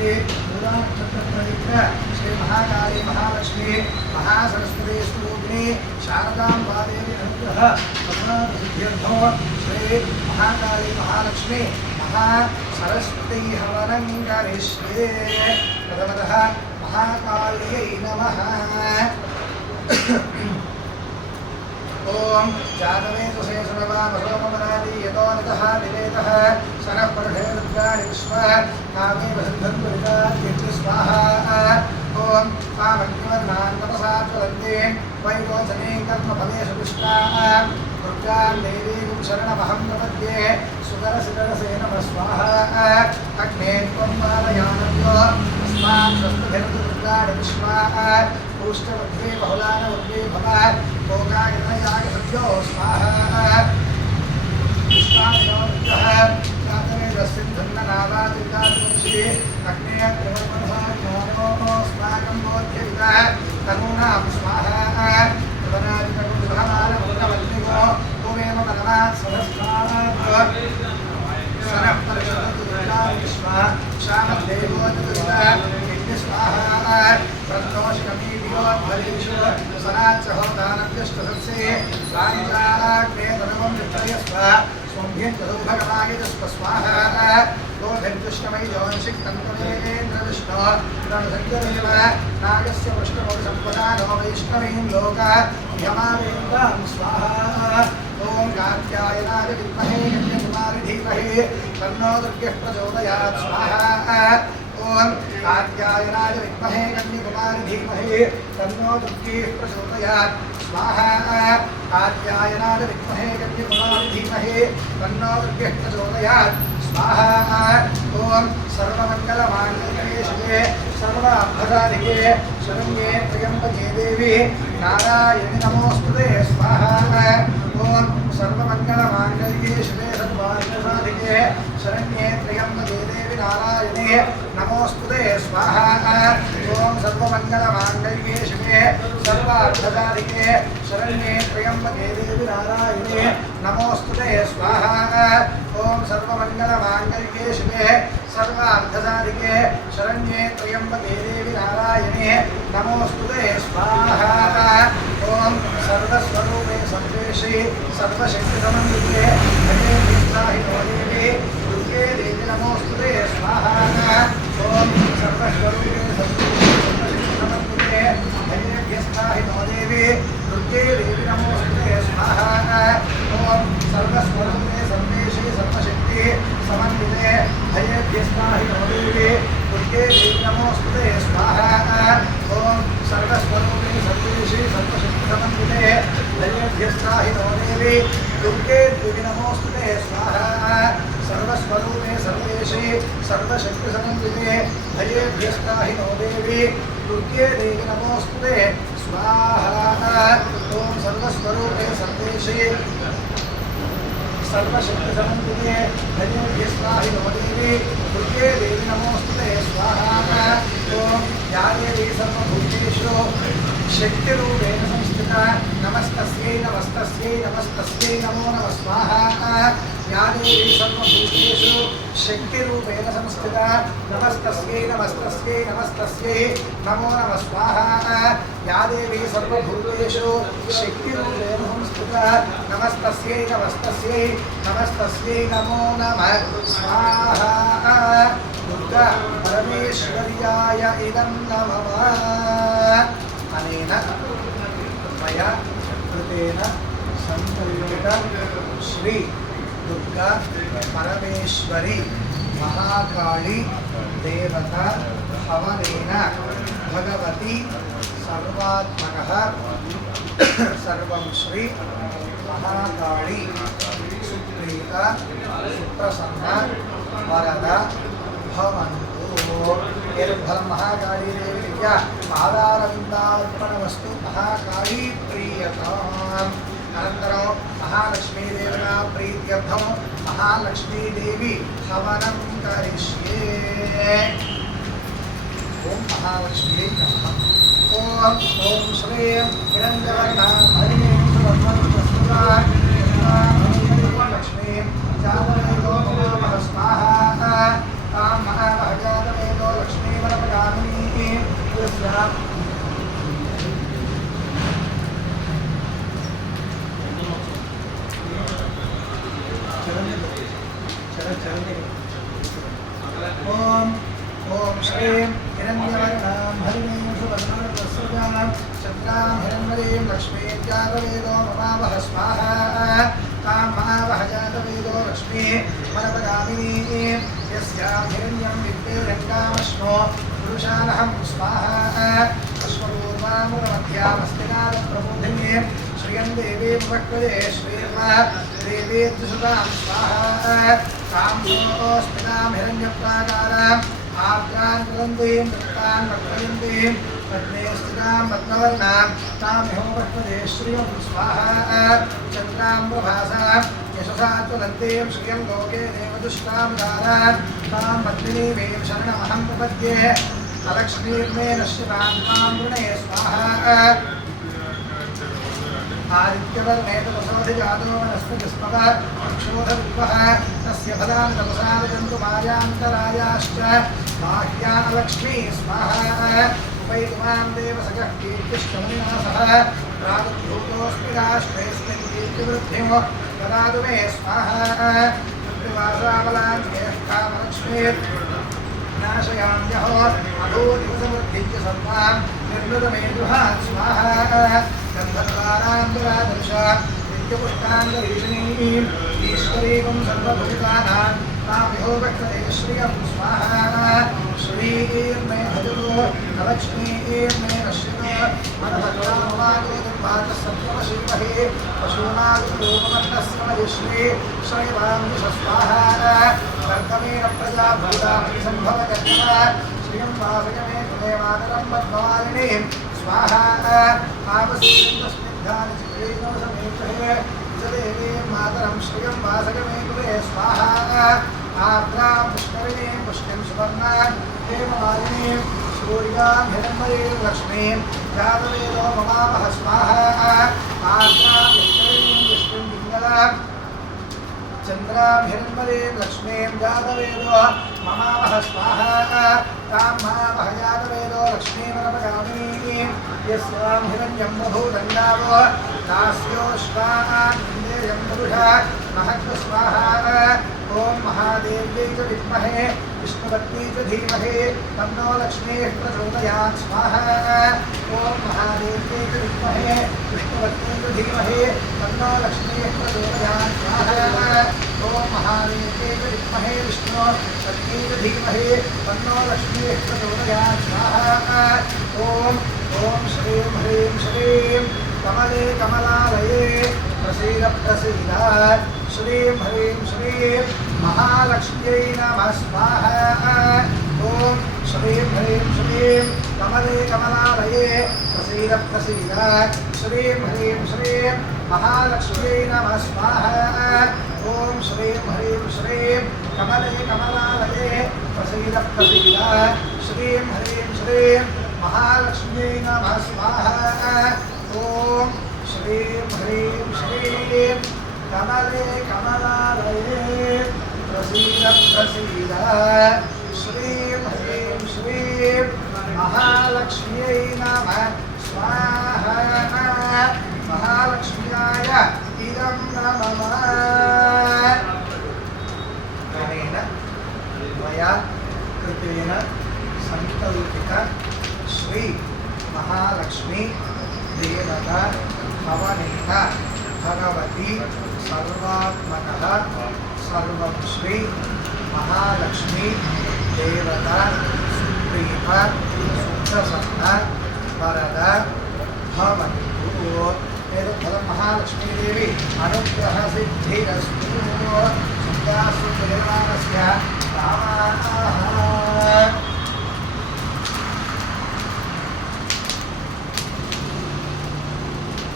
श्री मूलानक्षत्रप्रयुक्त श्री महाकाली महालक्ष्मी महासरस्वती स्वरूपिणी शारदाम्बा देवी अनुग्रह प्रसादसिद्ध्यर्थं श्री महाकाली महालक्ष्मी महासरस्वती हवनं करिष्ये। प्रथमतः महाकाल्यै नमः। ओम जातवेदसे सर्वमामसोमनादि यतोऽनतः दिवेतः सरः परषेरुद्राणि विश्व कामे वसन्धन्वरिताद्येति स्वाहा। ओम पावन्यवर्णान् तपसा ज्वलन्ते वैरोचने कर्मफलेषु पुष्टाः दुर्गां देवीं शरणमहं प्रपद्ये सुदरसिदरसे नमः स्वाहा। अग्ने त्वं पालयानव्यो अस्मान् स्वस्तिभिर्दुर्गाणि विश्वाः पुष्टवद्वे बहुलानवद्वे भव लोकायतयागसद्यो स्वाहा। विश्वामित्रोऽर्कः जातवेदस्सिन्धन्ननादादिकादुंषि अग्ने त्रिवर्मणः ज्ञानोऽस्माकं बोध्यविदः तनूनां स्वाहा। प्रवनादिकरुणमानमुद्रवल्लिको भूमेम मनमात् सहस्रात् सरः परिषदुर्गा विश्वा शामदेवो दुर्गा स्वाहा। प्रत्नोषकमीडियोद्भरीषु सनाच्चहोदानव्यष्टसत्से लाञ्चाग्ने तनवं वित्रयस्व स्वम्भ्यन्तरुभगमायजस्व स्वाहा। लोभैर्दुष्टमैजोंशिक्तन्तमेन्द्रविष्णो रणसञ्जरेव नागस्य पृष्ठमोसम्पदानो वैष्णवीं लोका यमावेन्द्रां स्वाहा। ओम कात्यायनाय विद्महे कन्याकुमारी धीमहि तन्नो दुर्गः प्रचोदयात् स्वाहा। ओम कात्यायनाय विद्महे कन्याकुमारी धीमहि तन्नो दुर्गः प्रचोदयात् स्वाहा। कात्यायनाय विद्महे कन्याकुमारी धीमहि तन्नो दुर्गः प्रचोदयात् स्वाहा। ओम सर्वमंगलमांगल्ये शिवे सर्वाभरणाधिके शरण्ये त्र्यंबके देवी नारायणि नमोस्तुते स्वाहा। ओम सर्वमंगलमांगल्ये शिवे सर्वाभरणाधिके शरण्ये त्र्यंबके देवी नारायणि नमोस्तुते स्वाहा। ओम सर्वमंगलमांगल्ये शिवे सर्वाभरणाधिके शरण्ये त्र्यंबके देवी नारायणि नमोस्तुते स्वाहा। ओम सर्वमंगलमांगल्ये शिवे सर्वार्थसाधिके शरण्ये त्र्यंबके देवी नारायणे नमोस्तुते स्वाहा। ओम सर्वस्वरूपे सर्वेशे सर्वशक्तिसमन्विते हरे विद्याहिनो देवी दुर्गे देवी नमोस्तुते स्वाहा। ओम सर्वस्वरूपे सर्वेशे सर्वशक्तिसमन्विते हरे व्यस्थाहिनो देवी दुर्गे देवी नमोस्तुते स्वाहा। ओम सर्वस्वरूपे सर्वेशे सर्वशक्ति समन्विते हयेभ्यस्ताहिनो देवी दुर्गे देवी नमोस्तुते स्वाहा। ओम सर्वस्वरूपे सर्वेशे सर्वशक्ति समन्विते हयेभ्यस्ताहिनो देवी दुर्गे देवी नमोस्तुते स्वाहा। सर्वस्वरूपे सर्वेशे सर्वशक्ति समन्विते हयेभ्यस्ताहिनो देवी दुर्गे देवी नमोस्तुते स्वाहा। ओम सर्वस्वरूपे सर्वेशे सर्वशक्ति समन्विते हयेभ्यस्ताहिनो देवी दुर्गे देवी नमोस्तुते स्वाहा। ओम या देवी सर्वभूतेषु शक्तिरूपेण संस्थिता नमस्तस्यै नमस्तस्यै नमस्तस्यै नमो नमः स्वाहा। या देवी सर्वभूतेषु शक्तिरूपेण संस्थिता नमस्तस्यै नमस्तस्यै नमस्तस्यै नमो नमः स्वाहा। या देवी सर्वभूतेषु शक्तिरूपेण संस्थिता नमस्तस्यै नमस्तस्यै नमस्तस्यै नमो नमः स्वाहा। दुर्गा परमेश्वर्याय इदं नमः। अनेन मया कृतेन संकल्पित श्री दुर्गा परमेश्वरी महाकाली देवता हवनेन भगवती सर्वात्मकः सर्वं श्री महाकाली सुप्रीता सुप्रसन्ना वरदा भवन्तु। निर्भल महाकाली देवी विद्या पादारविन्दार्पणमस्तु। महाकाली प्रीयताम्। अनन्तरं महालक्ष्मी देवता प्रीत्यर्थं महालक्ष्मी देवी हवनं करिष्ये। ओम महालक्ष्मी नमः। ओम श्रीं हिरण्यवर्णा हरिं सुवर्णवस्त्रा लक्ष्मीं जातवेदो मम स्वाहा। तां महाभागातवेदो लक्ष्मी हिरण्यं विद्येरङ्गामश्नो पुरुषानहं स्वाहा अश्वपूर्वामुरमध्यामस्तिनादप्रबोधिने श्रियं देवी प्रकृते श्रीर्मा देवी सुतां स्वाहा काम्योऽस्मिनां हिरण्यप्राकाराम् आर्द्रान् कृदन्तीं वृत्तान् वर्धयन्तीं पद्मे स्थितां पद्मवर्णां तामिहो प्रकृते श्रियं स्वाहा चन्द्रां प्रभासां यशसा ज्वलन्तीं श्रियं लोके देवदुष्टां दारान् तां पद्मिनीं शरणमहं प्रपद्ये अलक्ष्मीर्मे नश्यतां तां वृणे स्वाहा आदित्यवर्णे तपसोऽधिजातो वनस्पतिस्मव क्षोधविद्वः तस्य फलानि तपसा विदन्तु मायान्तरायाश्च बाह्या लक्ष्मी स्वाहा उपैतुमां देवसखः कीर्तिष्टमुनिना सह प्रागुद्भूतोऽस्मि राष्ट्रेऽस्मिन् कीर्तिवृद्धिं ददातु मे स्वाहा पृथ्वीवासाबलां ह्यः कामलक्ष्मीर्नाशयाम्यहो अधोदिवसमृद्धिञ्च सर्वां निर्मृतमे गृहात् स्वाहा गन्धर्वानान्दरादर्शा नित्यपुष्टाङ्गरीषिणीं ईश्वरीं सर्वभूतानां तामिहो वक्तते श्रियं स्वाहा श्रीर्मे भजतो लक्ष्मीर्मे नश्यतो मनभक्तानुवादो दुर्वाचः सप्तमशिवहे पशूनागोपमन्नस्य श्री श्रीवां स्वाहा कर्तमेन प्रजाभूतामि सम्भवजन्म श्रियं वासयमे कृते मातरं पद्मवालिनीं स्वाहा आपस्मिन्धानि चित्रेणसमेतहे जदेवी मातरं श्रियं वासयमे कृते स्वाहा आर्द्रां पुष्करिणीं पुष्टिं सुवर्णां हेममालिनीं सूर्यां हिरण्मयीं लक्ष्मीं जातवेदो ममावह स्वाहा आर्द्रां पुष्करिणीं पुष्टिं पिङ्गलां चन्द्रां हिरण्मयीं लक्ष्मीं जातवेदो ममावह स्वाहा तां मावह जातवेदो लक्ष्मीमनपगामिनीं यस्यां हिरण्यं बभूदण्डावो दास्योष्टान् इन्द्रियं पुरुषा महत्व स्वाहा ओम महादेव्यै च विद्महे विष्णुपत्नी च धीमहि तन्नो लक्ष्मीः प्रचोदयात् स्वाहा ओम महादेव्यै च विद्महे विष्णुपत्नी च धीमहि तन्नो लक्ष्मीः प्रचोदयात् स्वाहा ओम महादेव्यै च विद्महे विष्णुपत्नी च धीमहि तन्नो लक्ष्मीः प्रचोदयात् स्वाहा ओम श्रीं ह्रीं श्रीं कमले कमलालये प्रसीद प्रसीद श्रीं ह्रीं श्रीं महालक्ष्म्यै नमः स्वाहा ओम श्रीं ह्रीं श्रीं कमले कमलालये प्रसीद प्रसीद श्रीं ह्रीं श्रीं महालक्ष्म्यै नमः स्वाहा ओम श्रीं ह्रीं श्रीं कमले कमलालये प्रसीद प्रसीद श्रीं ह्रीं श्रीं महालक्ष्म्यै नमः स्वाहा ओम श्रीं ह्रीं श्रीं कमले कमलालये प्रसीद प्रसीद श्रीं ह्रीं श्रीं महालक्ष्म्यै नमः स्वाहा महालक्ष्म्याय इदं नमः क्रमेण मया कृतेन संकल्पित श्री महालक्ष्मी देवता भवनेन भगवती सर्वात्मकः सर्वं श्री महालक्ष्मी देवता सुप्रीम सुप्रसन्न वरद भवतु। महालक्ष्मी देवी अनुग्रह सिद्धिरस्तु।